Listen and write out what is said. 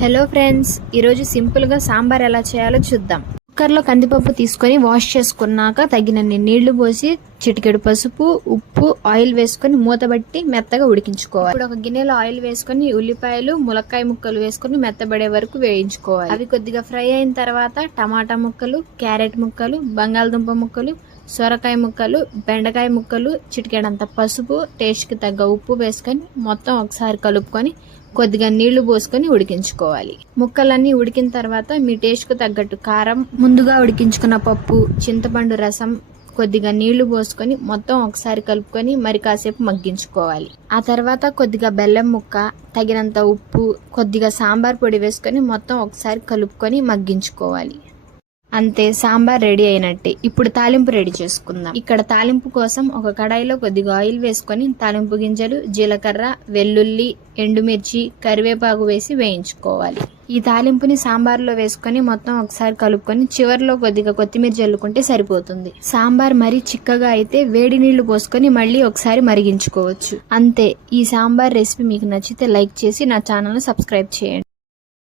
Hello friends, ఈరోజు సింపుల్గా సాంబార్ ఎలా చేయాలో చూద్దాం. కుక్కర్లో కందిపప్పు తీసుకొని వాష్ చేసుకున్నాక తగినన్ని నీళ్లు పోసి చిటికెడు పసుపు, ఉప్పు, ఆయిల్ వేసుకొని మూతబట్టి మెత్తగా ఉడికించుకోవాలి. ఇప్పుడు ఒక గిన్నెలో ఆయిల్ వేసుకొని ఉల్లిపాయలు, ములక్కాయ ముక్కలు వేసుకొని మెత్తబడే వరకు వేయించుకోవాలి. అవి కొద్దిగా ఫ్రై అయిన తర్వాత టమాటా ముక్కలు, క్యారెట్ ముక్కలు, బంగాళదుంప ముక్కలు, సొరకాయ ముక్కలు, బెండకాయ ముక్కలు, చిటికెడంత పసుపు, టేస్ట్కి తగ్గ ఉప్పు వేసుకొని మొత్తం ఒకసారి కలుపుకొని కొద్దిగా నీళ్లు పోసుకొని ఉడికించుకోవాలి. ముక్కలన్నీ ఉడికిన తర్వాత మీ టేస్ట్కు తగ్గట్టు కారం, ముందుగా ఉడికించుకున్న పప్పు, చింతపండు రసం, కొద్దిగా నీళ్లు పోసుకొని మొత్తం ఒకసారి కలుపుకొని మరి కాసేపు మగ్గించుకోవాలి. ఆ తర్వాత కొద్దిగా బెల్లం ముక్క, తగినంత ఉప్పు, కొద్దిగా సాంబార్ పొడి వేసుకొని మొత్తం ఒకసారి కలుపుకొని మగ్గించుకోవాలి. అంతే, సాంబార్ రెడీ అయినట్టే. ఇప్పుడు తాలింపు రెడీ చేసుకుందాం. ఇక్కడ తాలింపు కోసం ఒక కడాయిలో కొద్దిగా ఆయిల్ వేసుకొని తాలింపు గింజలు, జీలకర్ర, వెల్లుల్లి, ఎండుమిర్చి, కరివేపాకు వేసి వేయించుకోవాలి. ఈ తాలింపుని సాంబార్లో వేసుకొని మొత్తం ఒకసారి కలుపుకొని చివర్లో కొద్దిగా కొత్తిమీర జల్లుకుంటే సరిపోతుంది. సాంబార్ మరీ చిక్కగా అయితే వేడి నీళ్లు పోసుకొని మళ్ళీ ఒకసారి మరిగించుకోవచ్చు. అంతే. ఈ సాంబార్ రెసిపీ మీకు నచ్చితే లైక్ చేసి నా ఛానల్ని సబ్స్క్రైబ్ చేయండి.